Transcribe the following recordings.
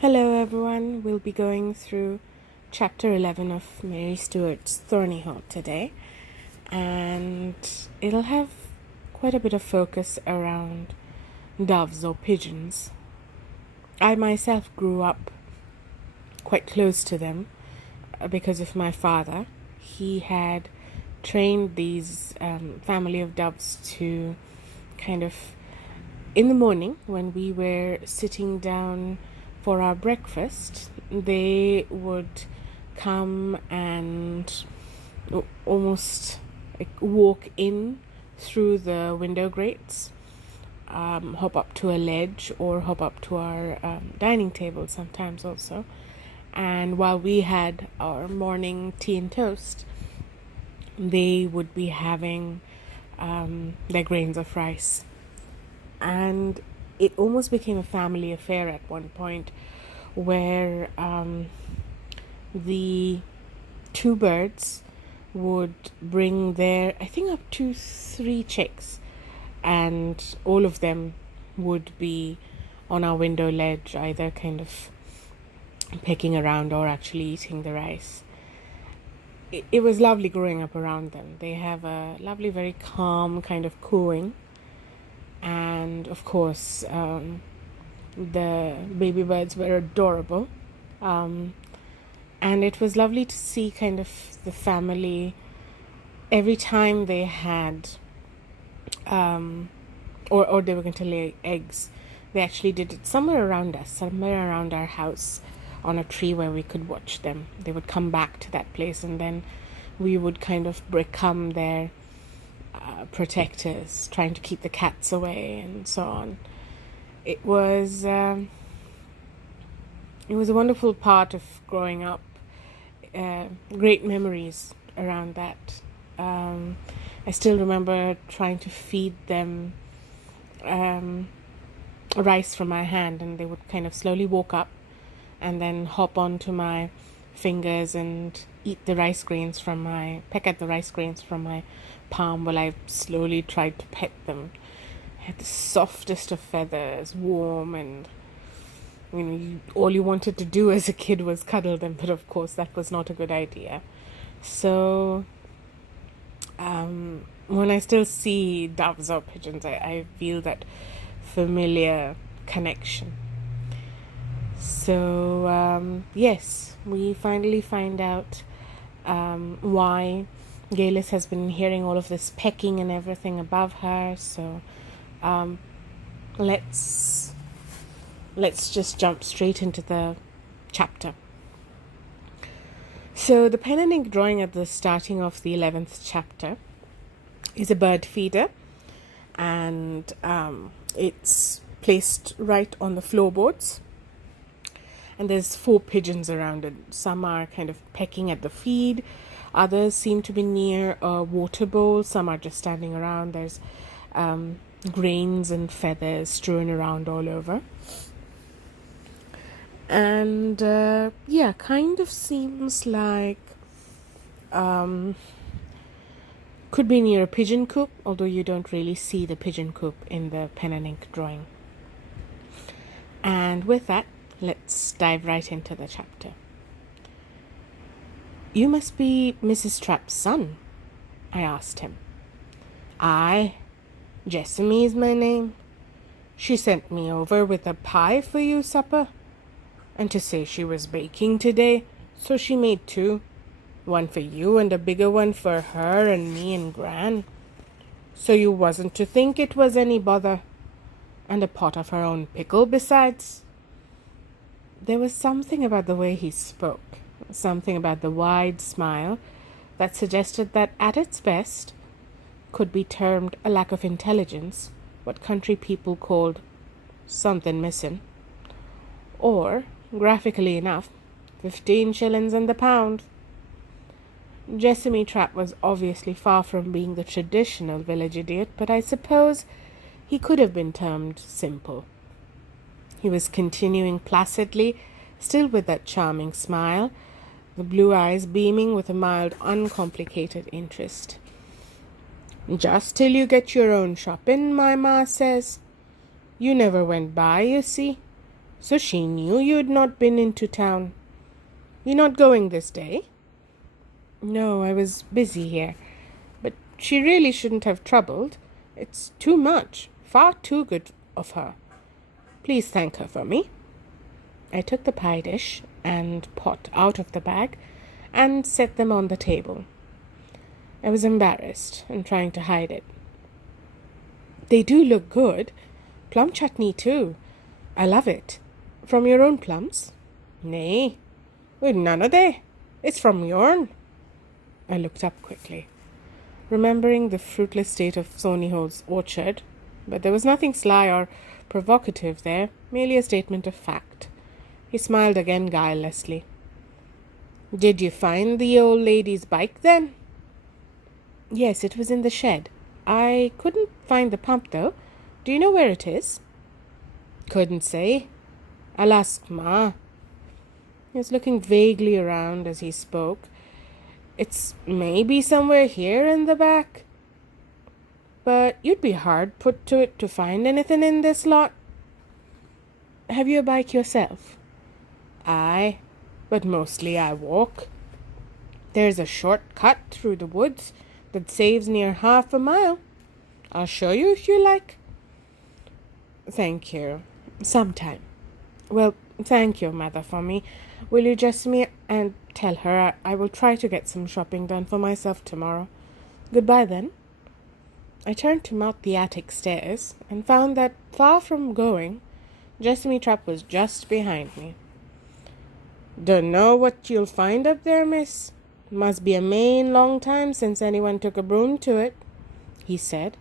Hello everyone, we'll be going through chapter 11 of Mary Stewart's Thornyhold today, and it'll have quite a bit of focus around doves or pigeons. I myself grew up quite close to them because of my father. He had trained these family of doves to kind of, in the morning when we were sitting down for our breakfast, they would come and almost walk in through the window grates, hop up to a ledge or hop up to our dining table sometimes also. And while we had our morning tea and toast, they would be having their grains of rice. And it almost became a family affair at one point where the two birds would bring their, I think, up to 3 chicks, and all of them would be on our window ledge, either kind of pecking around or actually eating the rice. It was lovely growing up around them. They have a lovely, very calm kind of cooing. And of course, the baby birds were adorable. And it was lovely to see kind of the family every time they had, or they were going to lay eggs. They actually did it somewhere around us, somewhere around our house, on a tree where we could watch them. They would come back to that place, and then we would kind of become their protectors, trying to keep the cats away and so on. It was a wonderful part of growing up. Great memories around that. I still remember trying to feed them rice from my hand, and they would kind of slowly walk up and then hop onto my fingers and peck at the rice grains from my palm while I slowly tried to pet them. I had the softest of feathers, warm, and all you wanted to do as a kid was cuddle them, but of course that was not a good idea. So when I still see doves or pigeons, I feel that familiar connection. So yes, we finally find out why Geillis has been hearing all of this pecking and everything above her. So let's just jump straight into the chapter. So the pen and ink drawing at the starting of the 11th chapter is a bird feeder, and it's placed right on the floorboards. And there's 4 pigeons around it. Some are kind of pecking at the feed. Others seem to be near a water bowl. Some are just standing around. There's grains and feathers strewn around all over. And kind of seems like could be near a pigeon coop, although you don't really see the pigeon coop in the pen and ink drawing. And with that, let's dive right into the chapter. "You must be Mrs. Trapp's son?" I asked him. "Aye, Jessamie's my name. She sent me over with a pie for you supper, and to say she was baking today, so she made 2. One for you and a bigger one for her and me and Gran. So you wasn't to think it was any bother. And a pot of her own pickle besides." There was something about the way he spoke, something about the wide smile, that suggested that at its best could be termed a lack of intelligence, what country people called something missing, or, graphically enough, 15 shillings in the pound. Jessamie Trapp was obviously far from being the traditional village idiot, but I suppose he could have been termed simple. He was continuing placidly, still with that charming smile, the blue eyes beaming with a mild, uncomplicated interest. "Just till you get your own shopping, my ma says. You never went by, you see. So she knew you had not been into town. You're not going this day? No, I was busy here. But she really shouldn't have troubled. It's too much, far too good of her. Please thank her for me. I took the pie dish and pot out of the bag and set them on the table. I was embarrassed and trying to hide it. They do look good. Plum chutney too. I love it. From your own plums? Nay, we've none o' they. It's from yourn. I looked up quickly, remembering the fruitless state of Thornyhold's orchard, but there was nothing sly or provocative there, merely a statement of fact. He smiled again guilelessly. Did you find the old lady's bike then? Yes, it was in the shed. I couldn't find the pump though. Do you know where it is? Couldn't say. I'll ask Ma. He was looking vaguely around as he spoke. It's maybe somewhere here in the back. But you'd be hard put to it to find anything in this lot. Have you a bike yourself? Aye, but mostly I walk. There's a short cut through the woods that saves near half a mile. I'll show you if you like. Thank you. Sometime. Well, thank your mother for me. Will you just me and tell her I will try to get some shopping done for myself tomorrow. Goodbye then. I turned to mount the attic stairs and found that, far from going, Jessamy Trapp was just behind me. Dunno what you'll find up there, miss. Must be a main long time since anyone took a broom to it, he said.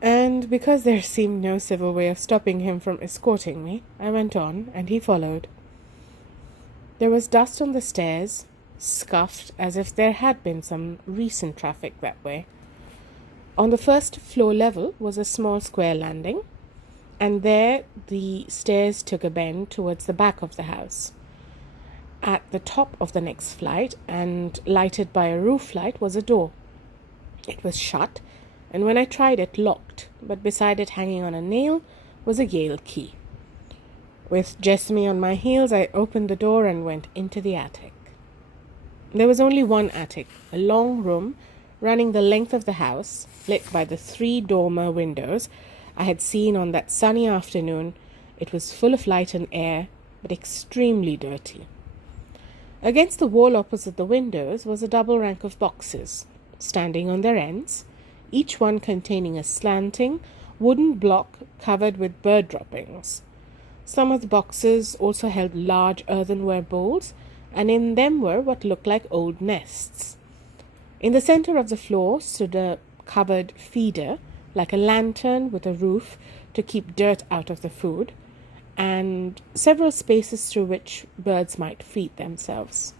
And because there seemed no civil way of stopping him from escorting me, I went on, and he followed. There was dust on the stairs, scuffed as if there had been some recent traffic that way. On the first floor level was a small square landing, and there the stairs took a bend towards the back of the house. At the top of the next flight, and lighted by a roof light, was a door. It was shut, and when I tried it, locked, but beside it, hanging on a nail, was a Yale key. With Jessamy on my heels, I opened the door and went into the attic. There was only one attic, a long room running the length of the house, lit by the 3 dormer windows I had seen on that sunny afternoon. It was full of light and air, but extremely dirty. Against the wall opposite the windows was a double rank of boxes, standing on their ends, each one containing a slanting wooden block covered with bird droppings. Some of the boxes also held large earthenware bowls, and in them were what looked like old nests. In the center of the floor stood a covered feeder, like a lantern with a roof to keep dirt out of the food, and several spaces through which birds might feed themselves.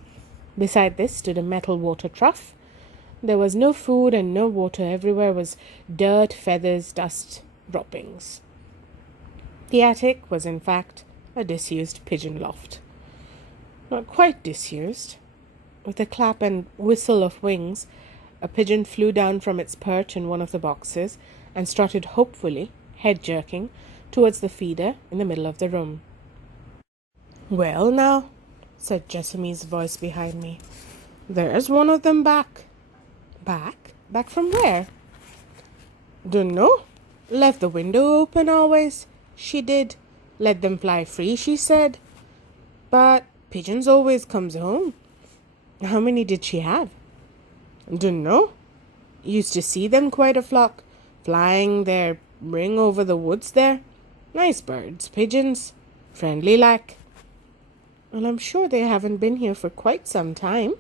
Beside this stood a metal water trough. There was no food and no water. Everywhere was dirt, feathers, dust, droppings. The attic was, in fact, a disused pigeon loft. Not quite disused. With a clap and whistle of wings, a pigeon flew down from its perch in one of the boxes and strutted hopefully, head-jerking, towards the feeder in the middle of the room. Well now, said Jessamy's voice behind me. There's one of them back. Back? Back from where? Dunno. Left the window open always. She did. Let them fly free, she said. But pigeons always comes home. How many did she have? Dunno. Used to see them quite a flock, flying their ring over the woods there. Nice birds, pigeons. Friendly like. Well, I'm sure they haven't been here for quite some time.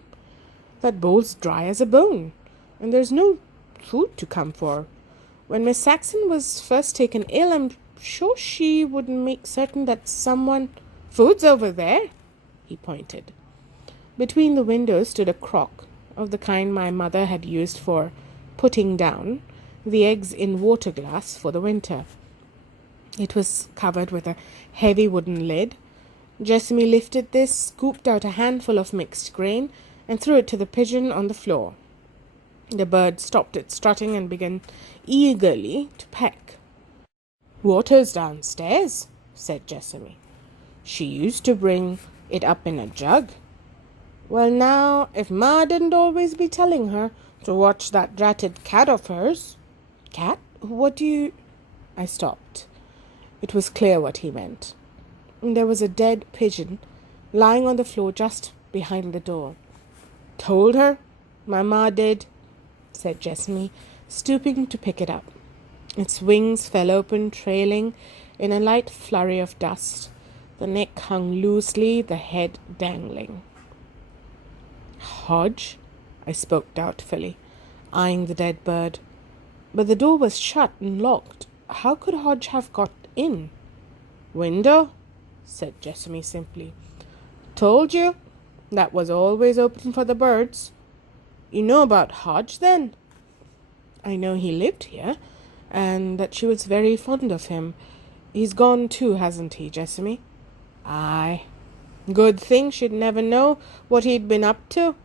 That bowl's dry as a bone, and there's no food to come for. When Miss Saxon was first taken ill, I'm sure she would make certain that someone... Food's over there, he pointed. Between the windows stood a crock, of the kind my mother had used for putting down the eggs in water glass for the winter. It was covered with a heavy wooden lid. Jessamy lifted this, scooped out a handful of mixed grain, and threw it to the pigeon on the floor. The bird stopped its strutting and began eagerly to peck. Water's downstairs, said Jessamy. She used to bring it up in a jug. Well now, if Ma didn't always be telling her to watch that dratted cat of hers. Cat? What do you... I stopped. It was clear what he meant. There was a dead pigeon lying on the floor just behind the door. Told her? My ma did, said Jessamy, stooping to pick it up. Its wings fell open, trailing in a light flurry of dust. The neck hung loosely, the head dangling. Hodge? I spoke doubtfully, eyeing the dead bird. But the door was shut and locked. How could Hodge have got in? Window? Said Jessamy simply. Told you. That was always open for the birds. You know about Hodge, then? I know he lived here, and that she was very fond of him. He's gone too, hasn't he, Jessamy? Aye. Good thing she'd never know what he'd been up to.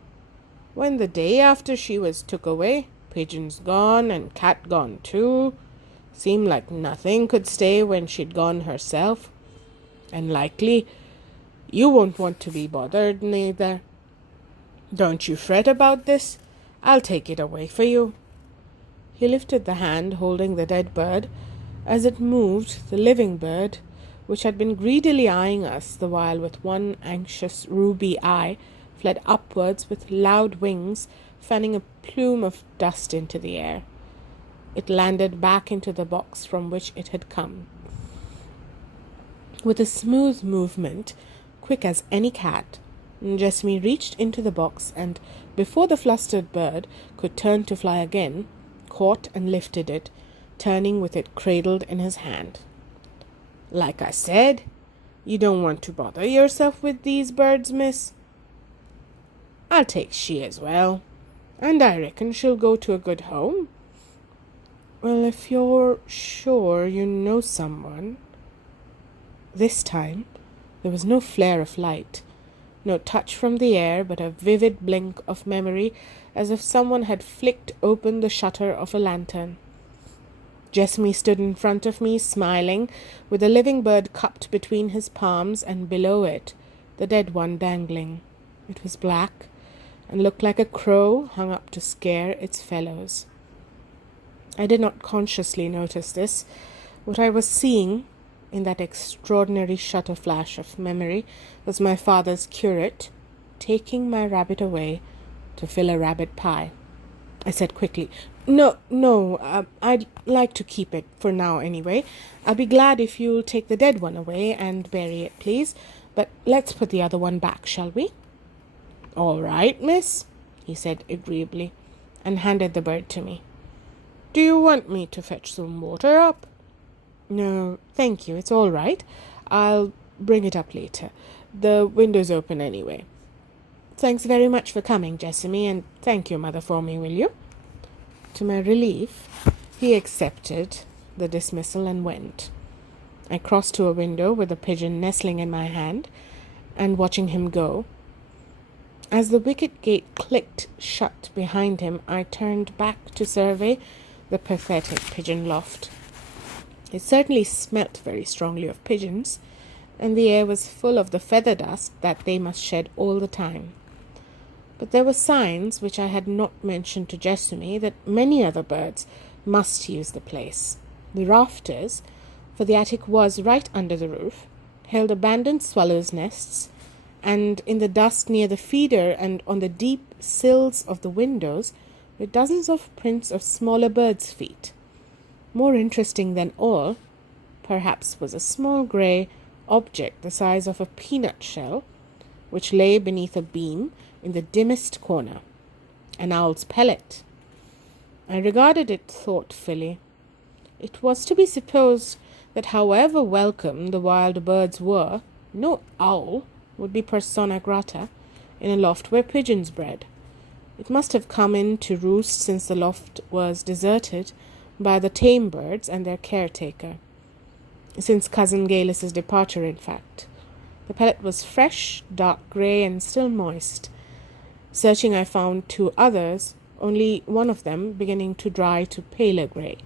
When the day after she was took away, Pigeon's gone and cat gone too. Seemed like nothing could stay when she'd gone herself. And likely you won't want to be bothered neither. Don't you fret about this. I'll take it away for you. He lifted the hand holding the dead bird. As it moved, the living bird, which had been greedily eyeing us the while with one anxious ruby eye, fled upwards with loud wings, fanning a plume of dust into the air. It landed back into the box from which it had come. With a smooth movement, quick as any cat, Jessamy reached into the box and, before the flustered bird could turn to fly again, caught and lifted it, turning with it cradled in his hand. Like I said, you don't want to bother yourself with these birds, miss. I'll take she as well, and I reckon she'll go to a good home. Well, if you're sure you know someone... This time there was no flare of light, no touch from the air, but a vivid blink of memory, as if someone had flicked open the shutter of a lantern. Jessamy stood in front of me, smiling, with the living bird cupped between his palms, and below it the dead one dangling. It was black, and looked like a crow hung up to scare its fellows. I did not consciously notice this. What I was seeing in that extraordinary shutter flash of memory was my father's curate taking my rabbit away to fill a rabbit pie. I said quickly, No, I'd like to keep it for now anyway. I'll be glad if you'll take the dead one away and bury it, please. But let's put the other one back, shall we? All right, miss, he said agreeably, and handed the bird to me. Do you want me to fetch some water up? No, thank you, it's all right. I'll bring it up later. The window's open anyway. Thanks very much for coming, Jessamy, and thank your mother for me, will you? To my relief, he accepted the dismissal and went. I crossed to a window with a pigeon nestling in my hand and watching him go. As the wicket gate clicked shut behind him, I turned back to survey the pathetic pigeon loft. It certainly smelt very strongly of pigeons, and the air was full of the feather dust that they must shed all the time. But there were signs, which I had not mentioned to Jessamy, that many other birds must use the place. The rafters, for the attic was right under the roof, held abandoned swallows' nests, and in the dust near the feeder and on the deep sills of the windows were dozens of prints of smaller birds' feet. More interesting than all, perhaps, was a small grey object the size of a peanut shell, which lay beneath a beam in the dimmest corner, an owl's pellet. I regarded it thoughtfully. It was to be supposed that however welcome the wild birds were, no owl would be persona grata in a loft where pigeons bred. It must have come in to roost since the loft was deserted by the tame birds and their caretaker. Since cousin Geillis's departure, in fact. The pellet was fresh, dark grey, and still moist. Searching, I found 2 others, only one of them beginning to dry to paler grey.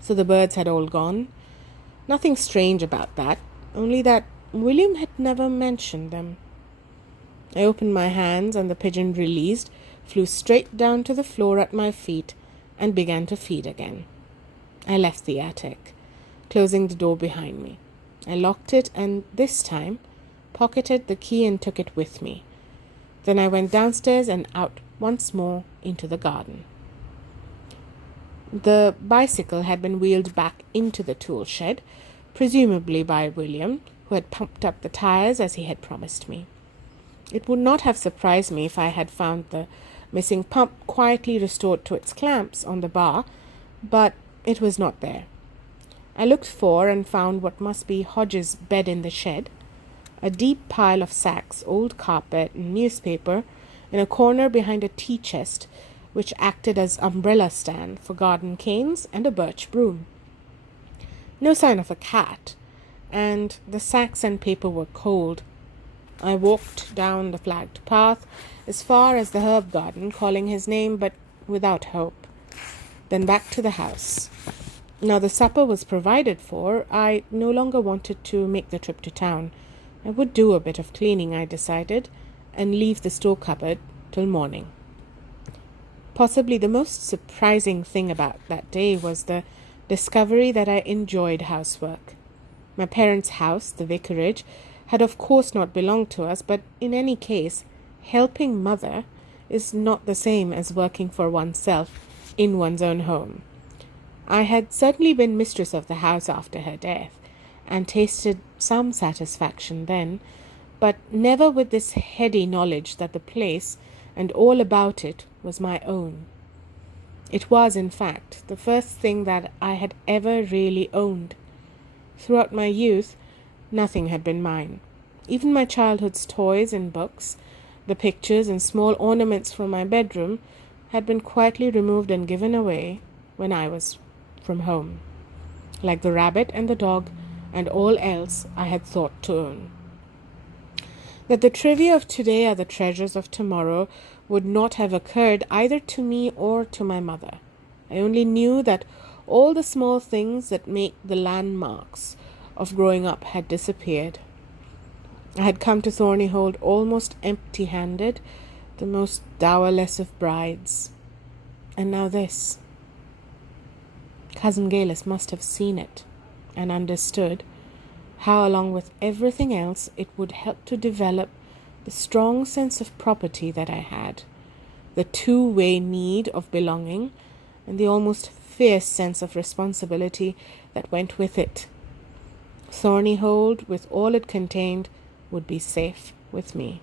So the birds had all gone. Nothing strange about that, only that William had never mentioned them. I opened my hands, and the pigeon, released, flew straight down to the floor at my feet and began to feed again. I left the attic, closing the door behind me. I locked it and this time pocketed the key and took it with me. Then I went downstairs and out once more into the garden. The bicycle had been wheeled back into the tool shed, presumably by William, who had pumped up the tires as he had promised me. It would not have surprised me if I had found the missing pump quietly restored to its clamps on the bar, but it was not there. I looked for and found what must be Hodge's bed in the shed, a deep pile of sacks, old carpet, and newspaper in a corner behind a tea chest which acted as umbrella stand for garden canes and a birch broom. No sign of a cat, and the sacks and paper were cold. I walked down the flagged path as far as the herb garden, calling his name, but without hope. Then back to the house. Now the supper was provided for, I no longer wanted to make the trip to town. I would do a bit of cleaning, I decided, and leave the store cupboard till morning. Possibly the most surprising thing about that day was the discovery that I enjoyed housework. My parents' house, the vicarage, had of course not belonged to us, but in any case, helping mother is not the same as working for oneself in one's own home. I had certainly been mistress of the house after her death, and tasted some satisfaction then, but never with this heady knowledge that the place and all about it was my own. It was, in fact, the first thing that I had ever really owned. Throughout my youth, nothing had been mine. Even my childhood's toys and books, the pictures and small ornaments from my bedroom, had been quietly removed and given away when I was from home, like the rabbit and the dog and all else I had thought to own. That the trivia of today are the treasures of tomorrow would not have occurred either to me or to my mother. I only knew that all the small things that make the landmarks of growing up had disappeared. I had come to Thornyhold almost empty-handed, the most dowerless of brides. And now this. Cousin Geillis must have seen it and understood how, along with everything else, it would help to develop the strong sense of property that I had, the two-way need of belonging, and the almost fierce sense of responsibility that went with it. Thornyhold, with all it contained, would be safe with me.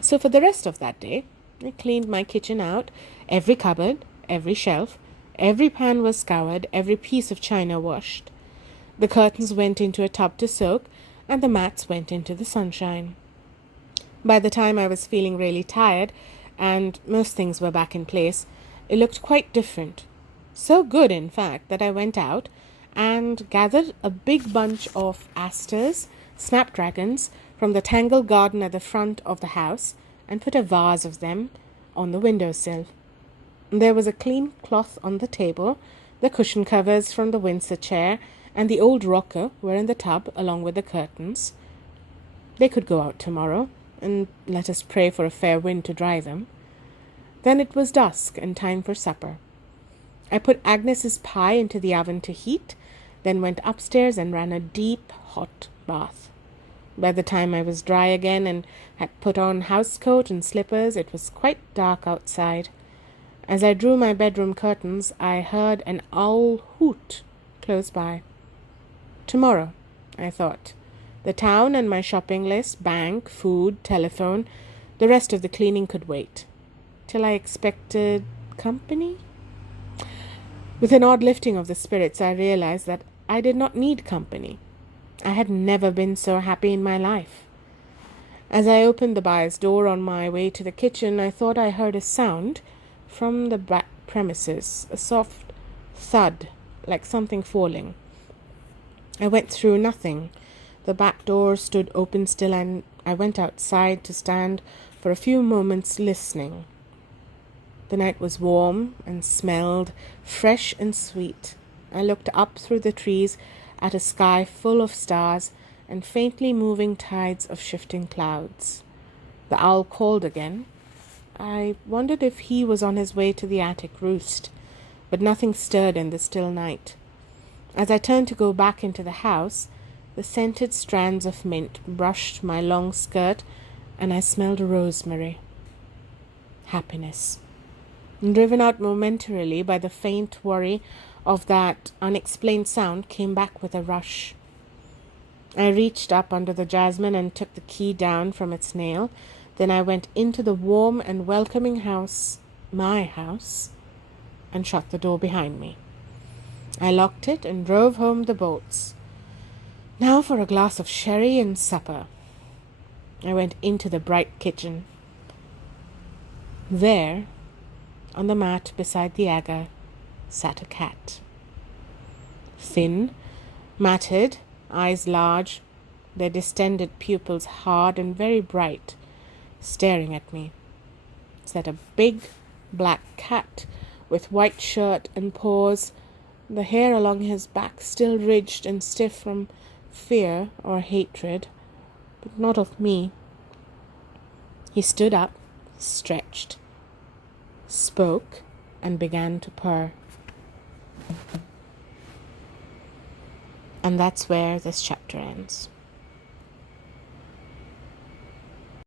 So for the rest of that day, I cleaned my kitchen out, every cupboard, every shelf, every pan was scoured, every piece of china washed. The curtains went into a tub to soak, and the mats went into the sunshine. By the time I was feeling really tired, and most things were back in place, it looked quite different. So good, in fact, that I went out and gathered a big bunch of asters, snapdragons, from the tangled garden at the front of the house, and put a vase of them on the windowsill. There was a clean cloth on the table, the cushion covers from the Windsor chair and the old rocker were in the tub along with the curtains. They could go out tomorrow, and let us pray for a fair wind to dry them. Then it was dusk and time for supper. I put Agnes's pie into the oven to heat, then went upstairs and ran a deep, hot bath. By the time I was dry again and had put on housecoat and slippers, it was quite dark outside. As I drew my bedroom curtains, I heard an owl hoot close by. Tomorrow, I thought. The town and my shopping list, bank, food, telephone, the rest of the cleaning could wait. Till I expected company? With an odd lifting of the spirits, I realized that I did not need company. I had never been so happy in my life. As I opened the buyer's door on my way to the kitchen, I thought I heard a sound from the back premises, a soft thud, like something falling. I went through nothing. The back door stood open still, and I went outside to stand for a few moments listening. The night was warm and smelled fresh and sweet. I looked up through the trees at a sky full of stars and faintly moving tides of shifting clouds. The owl called again. I wondered if he was on his way to the attic roost, but nothing stirred in the still night. As I turned to go back into the house, the scented strands of mint brushed my long skirt, and I smelled rosemary. Happiness. Driven out momentarily by the faint worry of that unexplained sound, came back with a rush. I reached up under the jasmine and took the key down from its nail. Then I went into the warm and welcoming house, my house, and shut the door behind me. I locked it and drove home the boats. Now for a glass of sherry and supper. I went into the bright kitchen. There, on the mat beside the agger, sat a cat. Thin, matted, eyes large, their distended pupils hard and very bright, staring at me, sat a big black cat with white shirt and paws, the hair along his back still ridged and stiff from fear or hatred, but not of me. He stood up, stretched, spoke, and began to purr. And that's where this chapter ends.